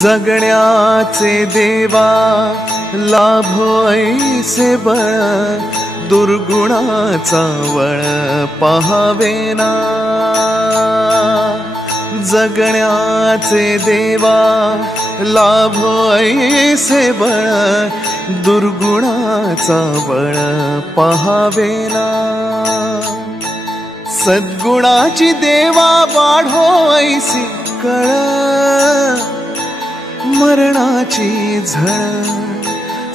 जगण्याचे देवा लाभो ऐसे बळ, दुर्गुणाचा वळ पाहावेना। जगण्याचे देवा लाभो ऐसे बळ, दुर्गुणाचा बळ पाहावेना। सद्गुणाची देवा वाढो ऐसी कळ, मरणाची झळ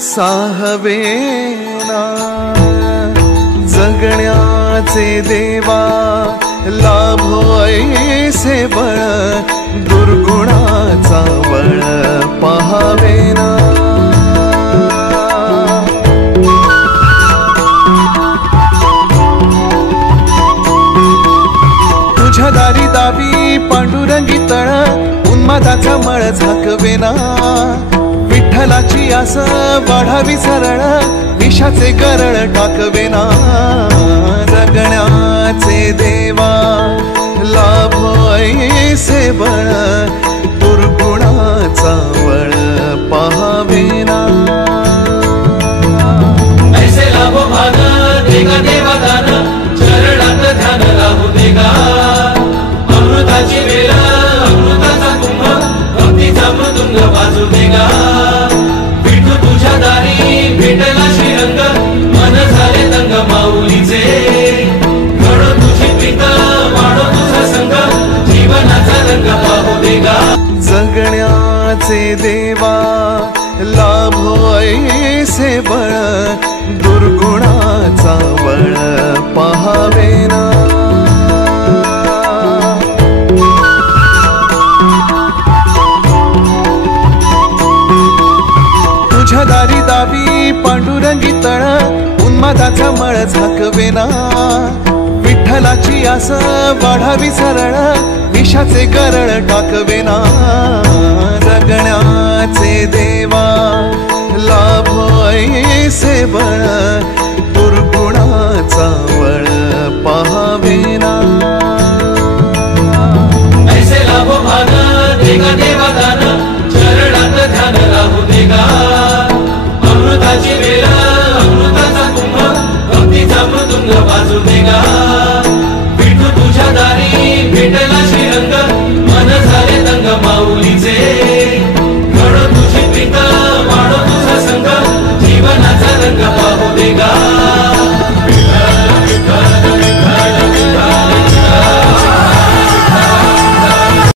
साहवेना। जगण्याचे देवा लाभो ऐसे बळ, दुर्गुणाचा बळ पाहावेना। तुझ्या दारी दावी पांडुरंगी तळ, उन्मादाचा मळ झाकवेना। विठ्ठलाची आस वाढावी सरळ, विषाचे गरळ टाकवेना। जगण्याचे देवा लाभो ऐसे बळ, दुर्गुणाचा वळ पाहावेना। ऐसे लाभो भान देगा देवा दान, चरणात ध्यान लाभू देगा। अमृताची वेळ अमृताचा कुंभ, भक्तीचा मृदुंग वाजू देगा। विठू तुझ्या दारी भेटला श्रीरंग, मन झाले दंग माऊलीचे। घडो तुझी प्रीत वाढो तुझा संग, जीवनाचा रंग पाहू देगा। जगण्याचे देवा लाभो ऐसे बळ, दुर्गुणाचा बळ पाहावेना। तुझ्या दारी दावी पांडुरंगी तळ, उन्मादाचा मळ झाकवेना। विठ्ठलाची आस वाढावी सरळ, विषाचे गरळ टाकवेना। जगण्याचे देवा लाभो ऐसे बळ, दुर्गुणाचा बळ पहा।